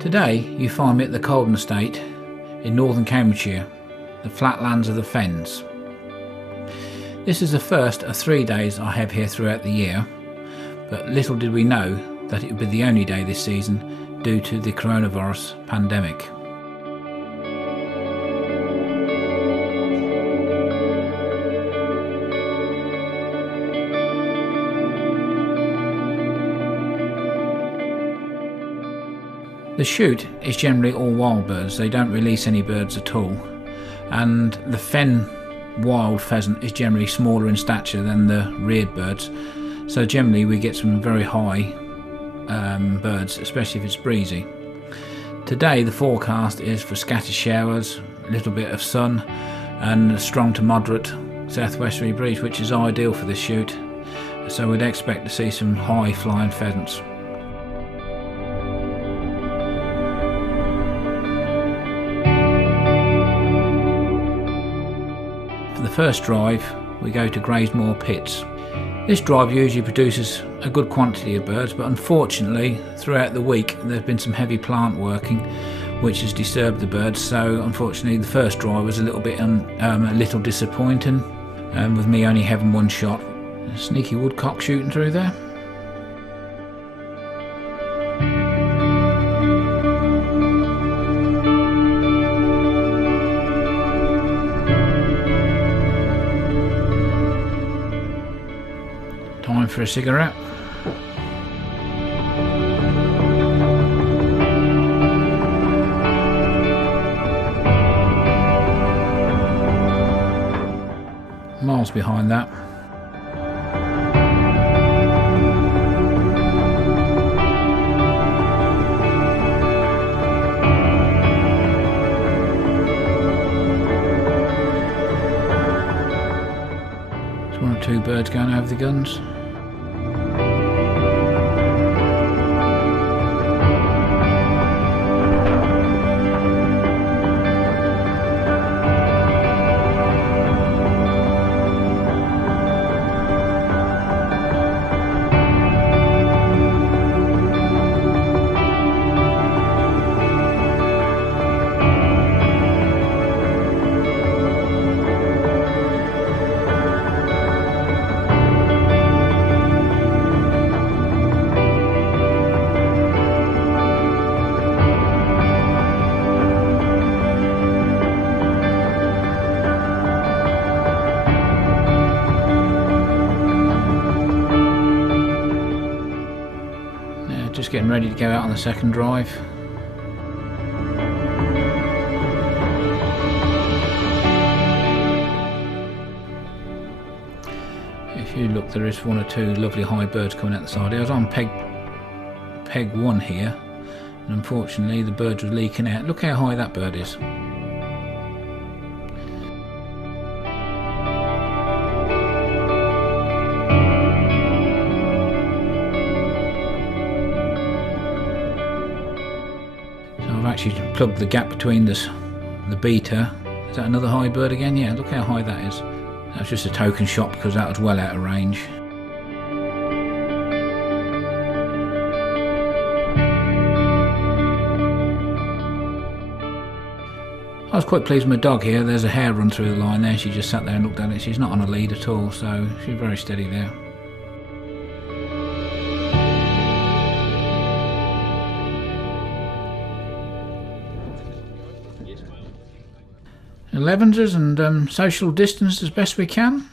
Today you find me at the Coldham estate in northern Cambridgeshire, the flatlands of the Fens. This is the first of 3 days I have here throughout the year, but little did we know that it would be the only day this season due to the coronavirus pandemic. The shoot is generally all wild birds, they don't release any birds at all, and the fen wild pheasant is generally smaller in stature than the reared birds, so generally we get some very high birds, especially if it's breezy. Today the forecast is for scattered showers, a little bit of sun and a strong to moderate southwesterly breeze, which is ideal for this shoot, so we'd expect to see some high flying pheasants. For the first drive we go to Grademore Pits. This drive usually produces a good quantity of birds, but unfortunately throughout the week there's been some heavy plant working which has disturbed the birds, so unfortunately the first drive was a little bit disappointing, with me only having one shot. A sneaky woodcock shooting through there. Time for a cigarette. Miles behind that. There's one or two birds going over the guns. Just getting ready to go out on the second drive. If you look, there is one or two lovely high birds coming out the side. I was on peg 1 here, and unfortunately the birds were leaking out. Look how high that bird is. Actually plugged the gap between the beta. Is that another high bird again? Yeah, look how high that is. That's just a token shot because that was well out of range. I was quite pleased with my dog here. There's a hare run through the line there. She just sat there and looked at it. She's not on a lead at all, so she's very steady there. Elevenses and social distance as best we can.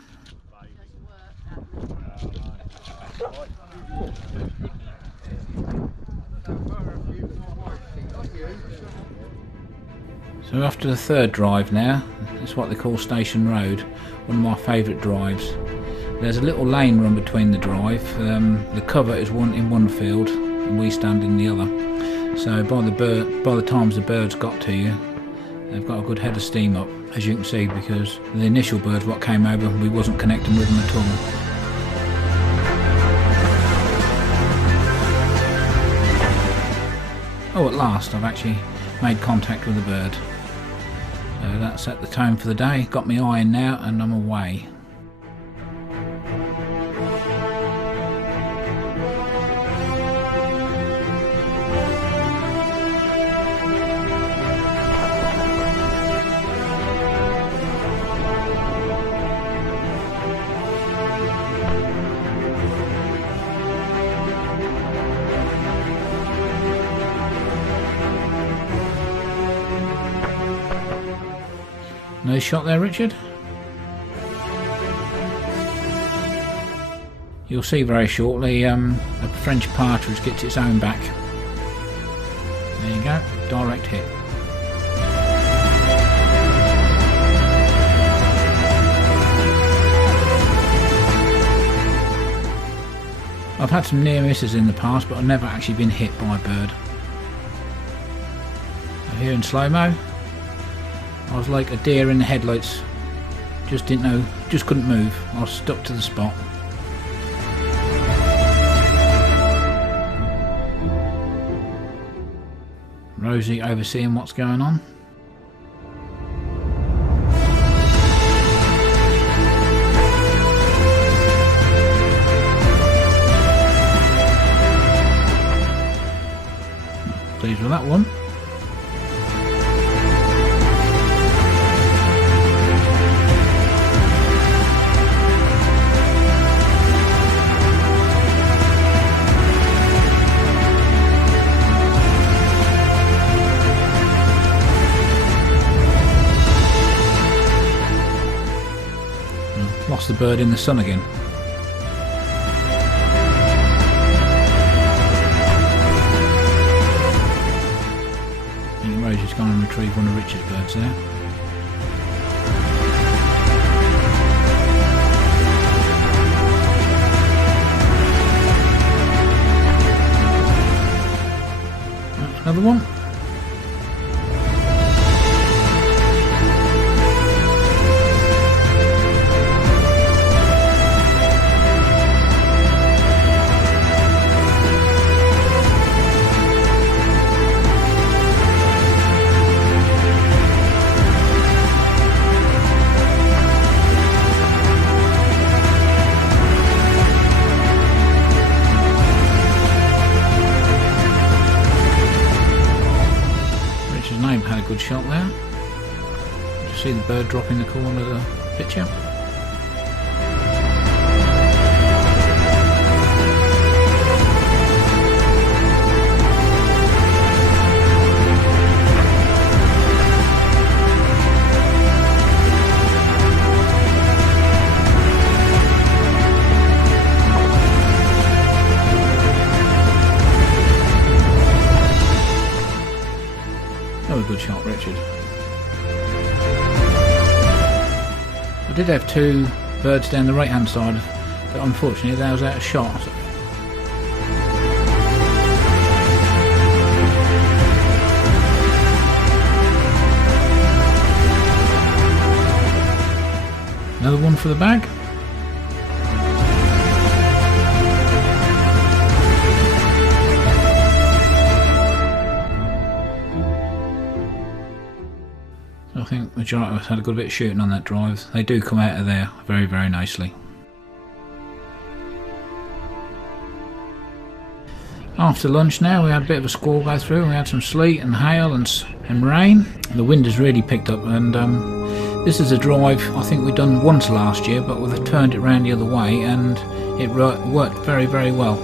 So after the third drive now, it's what they call Station Road, one of my favourite drives. There's a little lane run between the drive. The cover is in one field and we stand in the other. So by the time the birds got to you, they've got a good head of steam up, as you can see, because the initial birds what came over, we wasn't connecting with them at all. Oh, at last I've actually made contact with a bird. So that set the tone for the day, got me eye in now and I'm away. Nice shot there, Richard. You'll see very shortly a French partridge gets its own back. There you go, direct hit. I've had some near misses in the past, but I've never actually been hit by a bird. Here in slow-mo, I was like a deer in the headlights. Just didn't know, just couldn't move. I was stuck to the spot. Rosie overseeing what's going on. Pleased with that one. Lost the bird in the sun again. I think Rosie's gone and retrieved one of Richard's birds there. Another one. Had a good shot there. Did you see the bird drop in the corner of the picture? A good shot, Richard. I did have two birds down the right hand side, but unfortunately they was out of shot. Another one for the bag. I think the majority of us had a good bit of shooting on that drive. They do come out of there very, very nicely. After lunch now we had a bit of a squall go through. We had some sleet and hail and rain. The wind has really picked up, and this is a drive I think we'd done once last year, but we've turned it round the other way and it worked very, very well.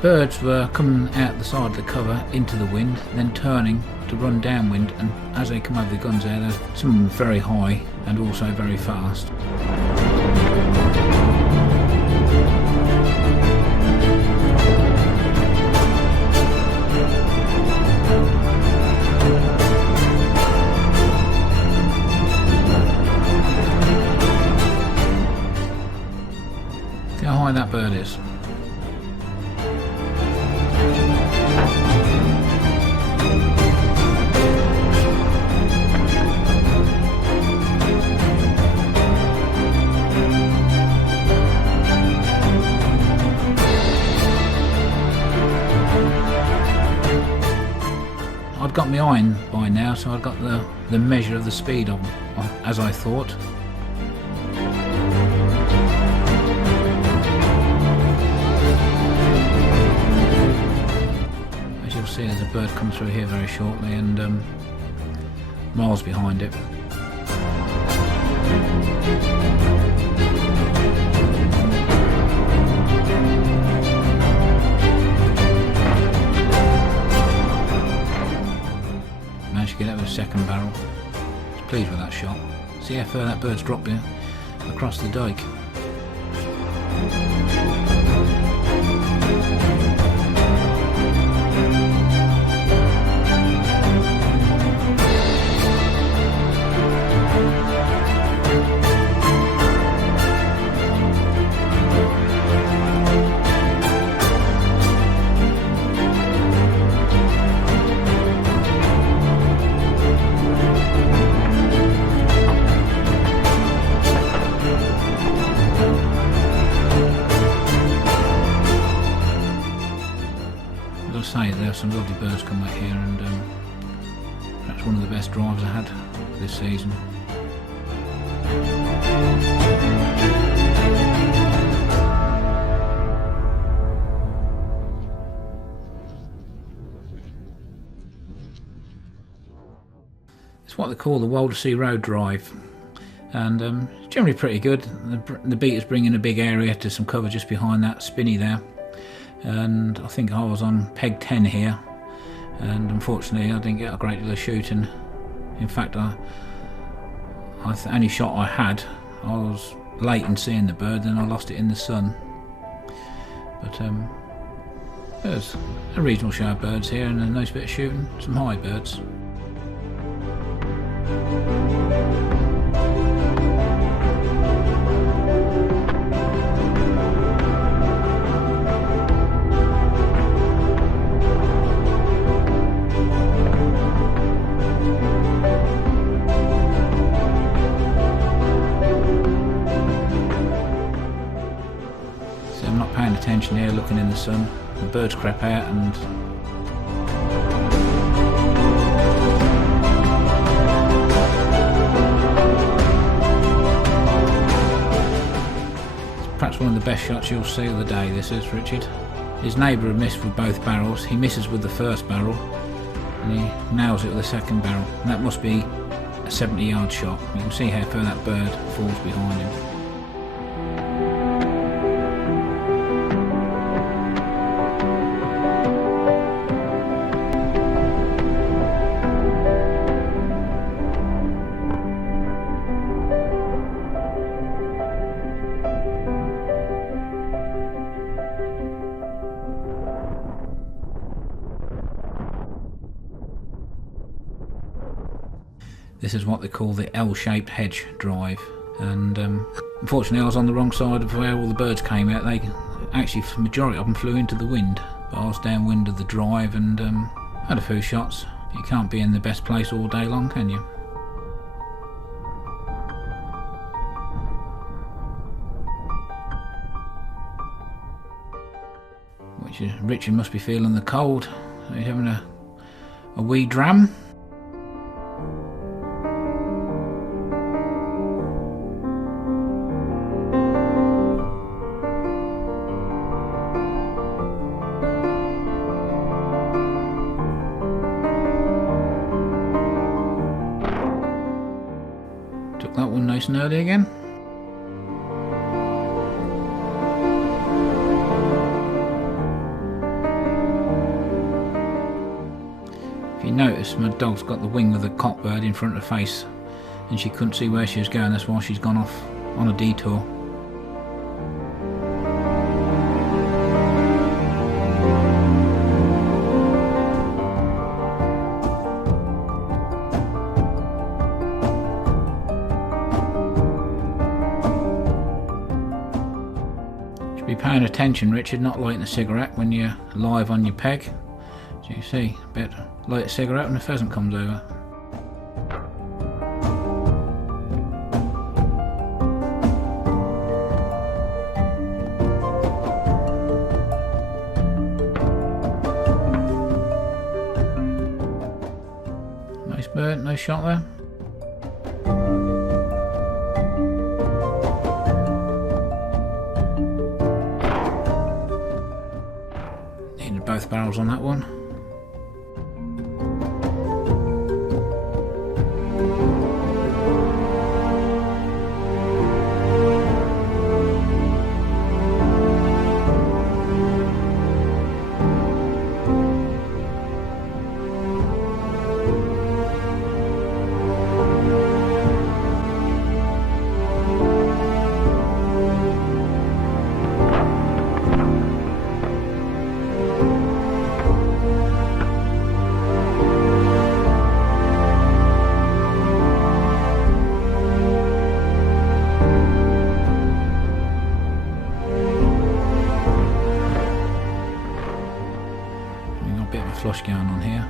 Birds were coming out the side of the cover into the wind, then turning to run downwind, and as they come over the guns there, some of them very high and also very fast. Look how high that bird is. flying by now, so I got the measure of the speed of them, as I thought. As you'll see, there's a bird come through here very shortly, and miles behind it. Managed to get out with a second barrel. I was pleased with that shot. See how far that bird's dropped here across the dike. As I say, there are some lovely birds come back here, and perhaps one of the best drives I had this season. It's what they call the Waldersea Road drive, and generally pretty good. The beaters bring in a big area to some cover just behind that spinney there. And I think I was on peg 10 here, and unfortunately I didn't get a great deal of shooting. In fact, the only shot I had, I was late in seeing the bird, and I lost it in the sun. But there's a reasonable show of birds here, and a nice bit of shooting, some high birds. I'm not paying attention here, looking in the sun. The birds crept out, and it's perhaps one of the best shots you'll see of the day, this is, Richard. His neighbour had missed with both barrels. He misses with the first barrel, and he nails it with the second barrel. And that must be a 70-yard shot. You can see how far that bird falls behind him. This is what they call the L-shaped hedge drive, and unfortunately I was on the wrong side of where all the birds came out. They actually, the majority of them flew into the wind, but I was downwind of the drive and had a few shots. You can't be in the best place all day long, can you? Richard must be feeling the cold. He's having a wee dram. Took that one nice and early again. If you notice, my dog's got the wing of the cockbird in front of her face, and she couldn't see where she was going. That's why she's gone off on a detour. Be paying attention, Richard, not lighting a cigarette when you're live on your peg. So you see, bet light a cigarette when the pheasant comes over. Nice shot there. Needed both barrels on that one. Bit of a flush going on here.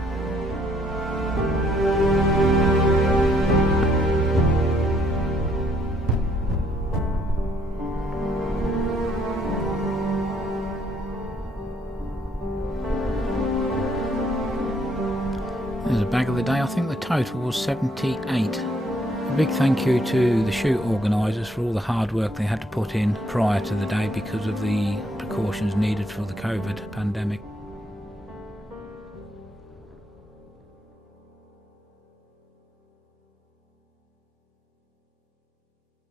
There's a bag of the day. I think the total was 78. A big thank you to the shoot organisers for all the hard work they had to put in prior to the day because of the precautions needed for the COVID pandemic.